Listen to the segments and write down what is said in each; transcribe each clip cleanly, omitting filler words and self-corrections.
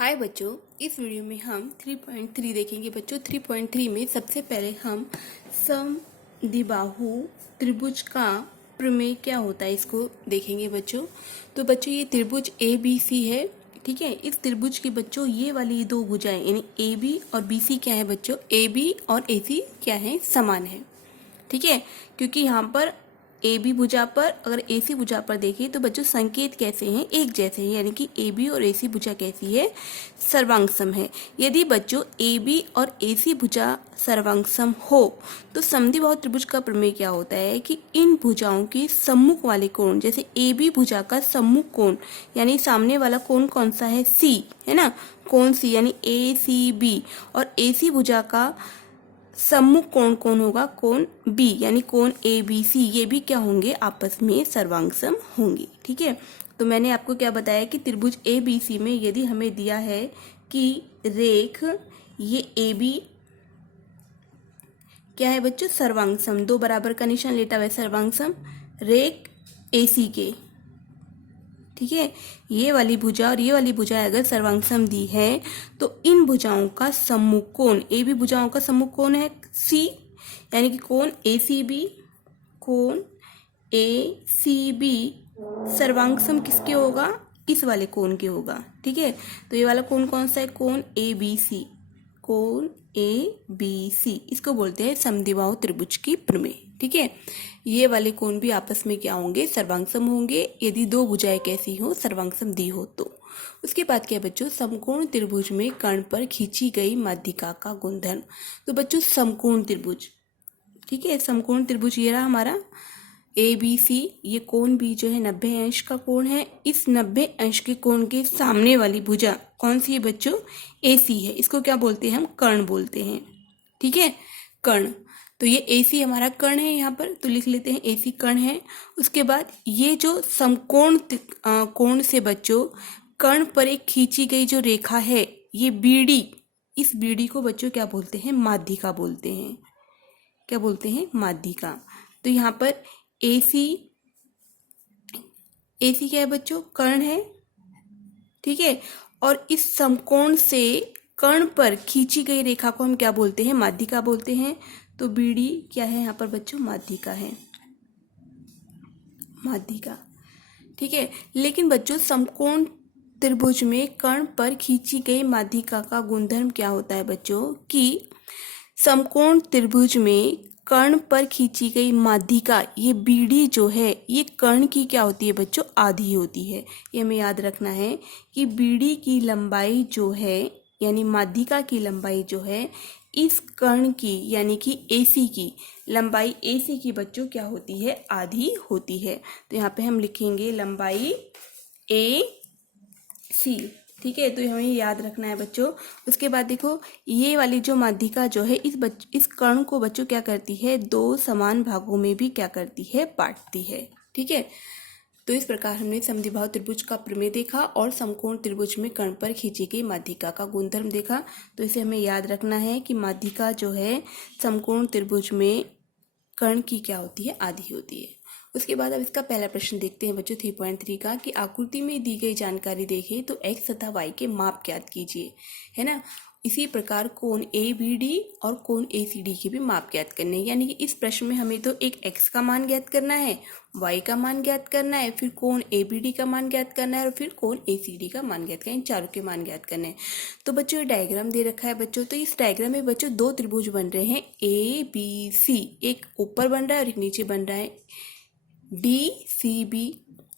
हाय बच्चों, इस वीडियो में हम 3.3 देखेंगे। बच्चों 3.3 में सबसे पहले हम समद्विबाहु त्रिभुज का प्रमेय क्या होता है इसको देखेंगे बच्चों। तो बच्चों ये त्रिभुज ए बी सी है, ठीक है। इस त्रिभुज की बच्चों ये वाली दो भुजाएं यानी ए बी और बी सी क्या है बच्चों, ए बी और ए सी क्या है, समान है, ठीक है। क्योंकि यहाँ पर ए बी भुजा पर अगर ए सी भुजा पर देखें तो बच्चों संकेत कैसे हैं, एक जैसे हैं, यानी कि ए बी और ए सी भुजा कैसी है, सर्वांगसम है। यदि बच्चों ए बी और ए सी भुजा सर्वांगसम हो तो समद्विबाहु त्रिभुज का प्रमेय क्या होता है कि इन भुजाओं की सम्मुख वाले कोण, जैसे ए बी भुजा का सम्मुख कोण यानी सामने वाला कोण कौन सा है, सी है ना, कोण सी यानी ए सी बी, और ए सी भुजा का सम्मुख कोण कौन होगा, कोण बी यानी कोण ए बी सी, ये भी क्या होंगे, आपस में सर्वांगसम होंगे, ठीक है। तो मैंने आपको क्या बताया कि त्रिभुज ए बी सी में यदि हमें दिया है कि रेख ये ए बी क्या है बच्चों, सर्वांगसम, दो बराबर का निशान लेटा हुआ है, सर्वांगसम रेख ए सी के, ठीक है। ये वाली भुजा और ये वाली भुजा अगर सर्वांगसम दी है तो इन भुजाओं का सम्मुख कोण, ए बी भुजाओं का सम्मुख कोण है सी, यानी कि कोण ए सी बी, कोण ए सी बी सर्वांगसम किसके होगा, इस वाले कोण के होगा, ठीक है। तो ये वाला कोण कौन सा है, कोण ए बी सी, कोण ए बी सी, इसको बोलते हैं समद्विबाहु त्रिभुज की प्रमेय, ठीक है। ये वाले कोण भी आपस में क्या होंगे, सर्वांगसम होंगे, यदि दो भुजाएं कैसी हो, सर्वांगसम दी हो तो। उसके बाद क्या बच्चों, समकोण त्रिभुज में कर्ण पर खींची गई माध्यिका का गुणधर्म। तो बच्चों समकोण त्रिभुज, ठीक है, समकोण त्रिभुज ये रहा हमारा ए बी सी, ये कोण भी जो है 90 अंश का कोण है। इस 90 अंश के कोण के सामने वाली भुजा कौन सी है बच्चों, ए सी है, इसको क्या बोलते हैं हम, कर्ण बोलते हैं, ठीक है, कर्ण। तो ये ए सी हमारा कर्ण है, यहाँ पर तो लिख लेते हैं ए सी कर्ण है। उसके बाद ये जो समकोण कोण से बच्चों कर्ण पर एक खींची गई जो रेखा है ये बीडी, इस बीडी को बच्चों क्या बोलते हैं, माध्यिका बोलते हैं, क्या बोलते हैं, माध्यिका। तो यहाँ पर ए सी क्या है बच्चों, कर्ण है, ठीक है। और इस समकोण से कर्ण पर खींची गई रेखा को हम क्या बोलते हैं, माध्यिका बोलते हैं। तो बीडी क्या है यहाँ पर बच्चों, माध्यिका है, माध्यिका, ठीक है। लेकिन बच्चों समकोण त्रिभुज में कर्ण पर खींची गई माध्यिका का गुणधर्म क्या होता है बच्चों, कि समकोण त्रिभुज में कर्ण पर खींची गई माध्यिका ये बीडी जो है ये कर्ण की क्या होती है बच्चों, आधी होती है। ये हमें याद रखना है कि बीडी की लंबाई जो है यानी माध्यिका की लंबाई जो है इस कर्ण की यानी कि एसी की लंबाई, एसी की बच्चों क्या होती है, आधी होती है। तो यहाँ पे हम लिखेंगे लंबाई ए सी, ठीक है। तो हमें याद रखना है बच्चों। उसके बाद देखो ये वाली जो माध्यिका जो है इस कर्ण को बच्चों क्या करती है, दो समान भागों में भी क्या करती है, बांटती है, ठीक है। तो इस प्रकार हमने समद्विबाहु त्रिभुज का प्रमेय देखा और समकोण त्रिभुज में कर्ण पर खींची गई माध्यिका का गुणधर्म देखा। तो इसे हमें याद रखना है कि माध्यिका जो है समकोण त्रिभुज में कर्ण की क्या होती है, आधी होती है। उसके बाद अब इसका पहला प्रश्न देखते हैं बच्चों 3.3 का, कि आकृति में दी गई जानकारी देखें तो x तथा y के माप ज्ञात कीजिए, है ना। इसी प्रकार कोण ए बी डी और कोण ए सी डी के भी माप ज्ञात करने हैं, यानी कि इस प्रश्न में हमें तो एक x का मान ज्ञात करना है, y का मान ज्ञात करना है, फिर कोण ए बी डी का मान ज्ञात करना है और फिर कोण ए सी डी का मान ज्ञात करना है, इन चारों के मान ज्ञात करने हैं। तो बच्चों डायग्राम दे रखा है बच्चों, तो इस डायग्राम में बच्चों दो त्रिभुज बन रहे हैं ए बी सी, एक ऊपर बन रहा है और एक नीचे बन रहा है डी सी बी,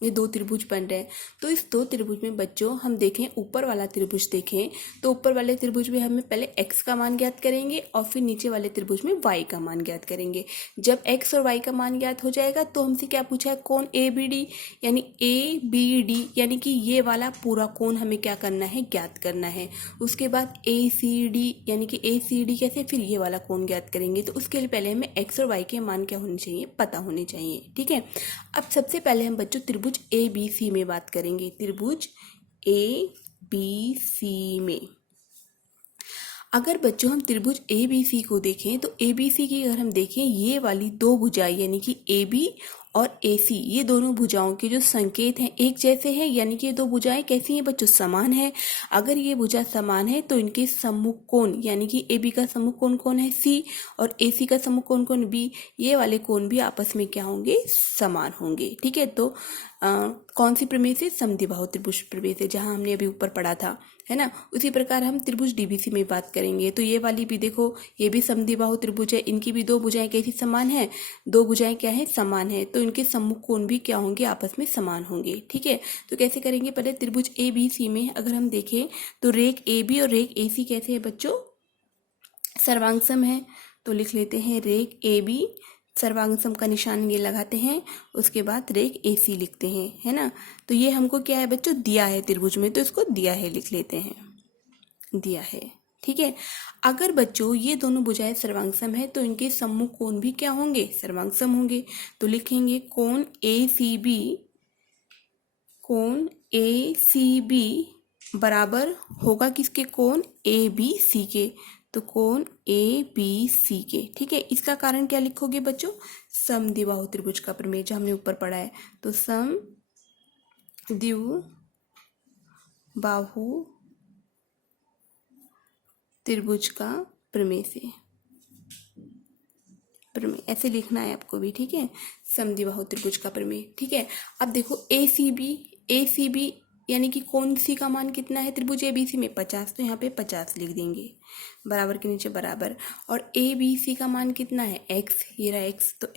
ये दो त्रिभुज बन रहे हैं। तो इस दो त्रिभुज में बच्चों हम देखें, ऊपर वाला त्रिभुज देखें तो ऊपर वाले त्रिभुज में हमें पहले x का मान ज्ञात करेंगे और फिर नीचे वाले त्रिभुज में y का मान ज्ञात करेंगे। जब x और y का मान ज्ञात हो जाएगा तो हमसे क्या पूछा है, कोण ए बी डी यानी ए बी डी यानी कि ये वाला पूरा कोण हमें क्या करना है, ज्ञात करना है। उसके बाद ए सी डी यानी कि ए सी डी कैसे, फिर ये वाला कोण ज्ञात करेंगे। तो उसके लिए पहले हमें x और y के मान क्या होने चाहिए, पता होने चाहिए, ठीक है। अब सबसे पहले हम बच्चों त्रिभुज ए बी सी में बात करेंगे। त्रिभुज ए बी सी में अगर बच्चों हम त्रिभुज ए बी सी को देखें तो ए बी सी की अगर हम देखें ये वाली दो भुजाएं यानी कि ए बी और AC, ये दोनों भुजाओं के जो संकेत हैं एक जैसे हैं, यानी कि ये दो भुजाएं कैसी हैं बच्चों, समान है। अगर ये भुजा समान है तो इनके सम्मुख कोण, यानी कि AB का सम्मुख कोण कौन है, C, और AC का सम्मुख कोण कौन, B, ये वाले कोण भी आपस में क्या होंगे, समान होंगे। ठीक है, तो कौन सी प्रमेय से, समद्विबाहु त्रिभुज प्रमेय से, जहां हमने अभी ऊपर पढ़ा था, है ना। उसी प्रकार हम त्रिभुज DBC में बात करेंगे। तो ये वाली भी देखो, ये भी समद्विबाहु त्रिभुज है, इनकी भी दो भुजाएं कैसी समान है, दो भुजाएं क्या है, समान है, तो इनके सम्मुख कोण भी क्या होंगे, आपस में समान होंगे। ठीक है, तो कैसे करेंगे, पहले त्रिभुज ABC में अगर हम देखें तो रेख AB और रेख AC कैसे है बच्चों, सर्वांगसम है। तो लिख लेते हैं रेख AB, सर्वांगसम का निशान ये लगाते हैं, उसके बाद रेख AC लिखते हैं, है ना। तो ये हमको क्या है बच्चों, दिया है त्रिभुज में, तो इसको दिया है लिख लेते हैं, दिया है। ठीक है, अगर बच्चों ये दोनों भुजाएं सर्वांगसम है तो इनके सम्मुख कोण भी क्या होंगे, सर्वांगसम होंगे। तो लिखेंगे कोण ACB, कोण ACB बराबर होगा किसके, कोण ABC के। तो कोण ABC के। ठीक है, इसका कारण क्या लिखोगे बच्चों, समद्विबाहु त्रिभुज का प्रमेय जो हमने ऊपर पढ़ा है। तो समद्विबाहु त्रिभुज का प्रमेय से, प्रमेय ऐसे लिखना है आपको भी। ठीक है, समद्विबाहु त्रिभुज का प्रमेय। ठीक है, अब देखो ACB यानी कि कौन सी का मान कितना है त्रिभुज ABC में, 50, तो यहाँ पे 50 लिख देंगे, बराबर के नीचे बराबर। और ABC का मान कितना है, x, ये रहा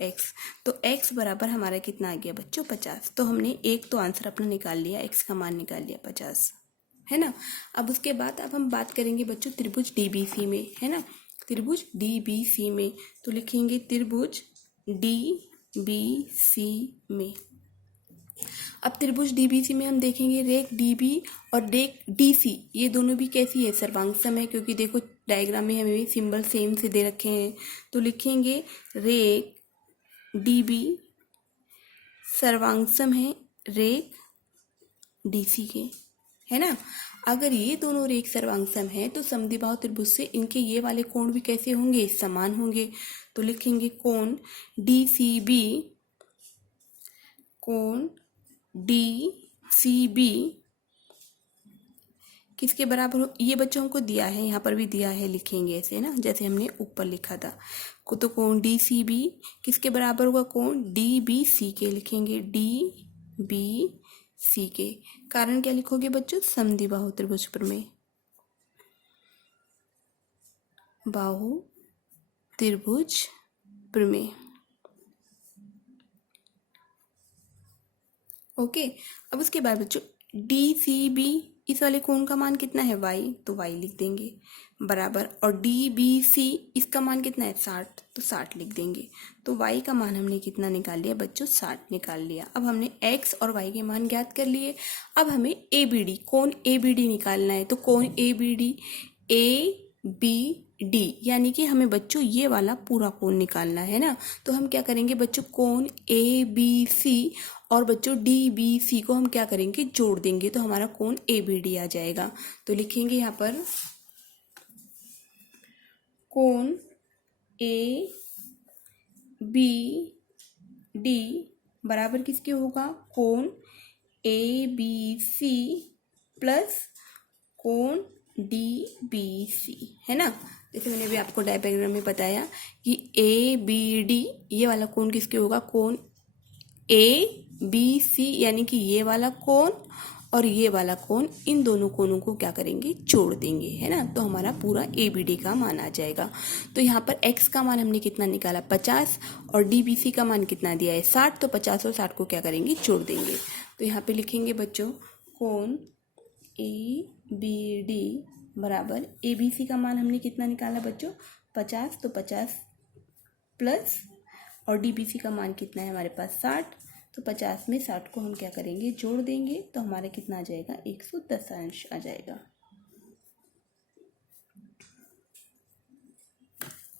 x, तो x बराबर हमारा कितना आ गया बच्चों, 50। तो हमने एक तो आंसर अपना निकाल लिया, x का मान निकाल लिया 50, है ना। अब उसके बाद अब हम बात करेंगे बच्चों त्रिभुज DBC में, है ना, त्रिभुज DBC में। तो लिखेंगे त्रिभुज DBC में। अब त्रिभुज DBC में हम देखेंगे रेख DB और रेख DC, ये दोनों भी कैसी है, सर्वांगसम है, क्योंकि देखो डायग्राम में हमें सिंबल सेम से दे रखे हैं। तो लिखेंगे रेख DB सर्वांगसम है रेख DC के, है ना। अगर ये दोनों रेख सर्वांगसम है तो समद्विबाहु त्रिभुज से इनके ये वाले कोण भी कैसे होंगे, समान होंगे। तो लिखेंगे कोण DCB, कोण DCB किसके बराबर हो, ये बच्चों हमको दिया है, यहाँ पर भी दिया है, लिखेंगे ऐसे ना, जैसे हमने ऊपर लिखा था। तो कोण DCB किसके बराबर होगा, कोण DBC के, लिखेंगे DBC के। कारण क्या लिखोगे बच्चों, समद्विबाहु त्रिभुज प्रमेय, बाहु त्रिभुज प्रमेय। ओके, अब उसके बाद बच्चों DCB, इस वाले कोण का मान कितना है, y, तो y लिख देंगे बराबर। और DBC इसका मान कितना है, 60, तो 60 लिख देंगे। तो y का मान हमने कितना निकाल लिया बच्चों, 60 निकाल लिया। अब हमने x और y के मान ज्ञात कर लिए। अब हमें ABD, कोण ABD निकालना है। तो कोण ABD ABD यानी कि हमें बच्चों ये वाला पूरा कोण निकालना है ना। तो हम क्या करेंगे बच्चों, कोण ABC और बच्चों DBC को हम क्या करेंगे, जोड़ देंगे, तो हमारा कोण ABD आ जाएगा। तो लिखेंगे यहाँ पर कोण ABD बराबर किसके होगा, कोण ABC प्लस कोण DBC, है ना। जैसे मैंने भी आपको डायग्राम में बताया कि ABD ये वाला कोण किसके होगा, कोण ABC यानी कि ये वाला कोण और ये वाला कोण, इन दोनों कोणों को क्या करेंगे, जोड़ देंगे, है ना। तो हमारा पूरा ABD का मान आ जाएगा। तो यहाँ पर x का मान हमने कितना निकाला, 50, और DBC का मान कितना दिया है, 60। तो 50 और 60 को क्या करेंगे, जोड़ देंगे। तो यहाँ पे लिखेंगे बच्चों कोण ABD बराबर ABC का मान हमने कितना निकाला बच्चों, 50, तो 50 प्लस, और DBC का मान कितना है हमारे पास, 60। तो 50 में 60 को हम क्या करेंगे, जोड़ देंगे, तो हमारा कितना आ जाएगा, 110 अंश आ जाएगा।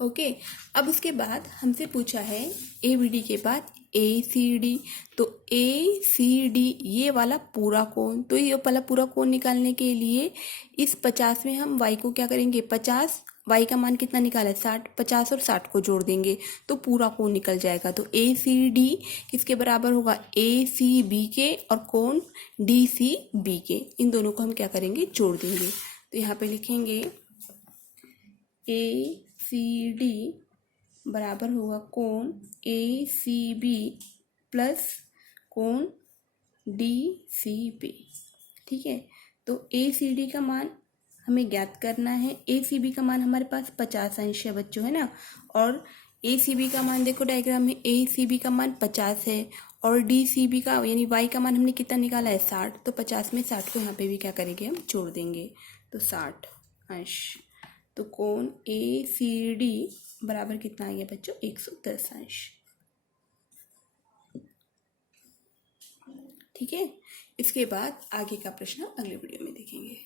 ओके, अब उसके बाद हमसे पूछा है ABD के बाद ACD। तो ACD ये वाला पूरा कोण, तो ये वाला पूरा कोण निकालने के लिए इस 50 में हम y को क्या करेंगे, 50 वाई का मान कितना निकाला है 60, 50 और 60 को जोड़ देंगे तो पूरा कोण निकल जाएगा। तो ए सी डी किसके बराबर होगा, ए सी बी के, और कोण डी सी बी के। इन दोनों को हम क्या करेंगे, जोड़ देंगे। तो यहाँ पे लिखेंगे ए सी डी बराबर होगा कोण ए सी बी प्लस कोण डी सी बी। ठीक है, तो ए सी डी का मान हमें ज्ञात करना है। ए सी बी का मान हमारे पास 50 अंश है बच्चों, है ना। और ए सी बी का मान देखो डायग्राम में, ए सी बी का मान 50 है और डी सी बी का यानी वाई का मान हमने कितना निकाला है 60। तो 50 में 60 को यहाँ पे भी क्या करेंगे, हम जोड़ देंगे तो 60 अंश। तो कोण ए सी डी बराबर कितना आ गया बच्चों, 110 अंश। ठीक है, इसके बाद आगे का प्रश्न अगले वीडियो में देखेंगे।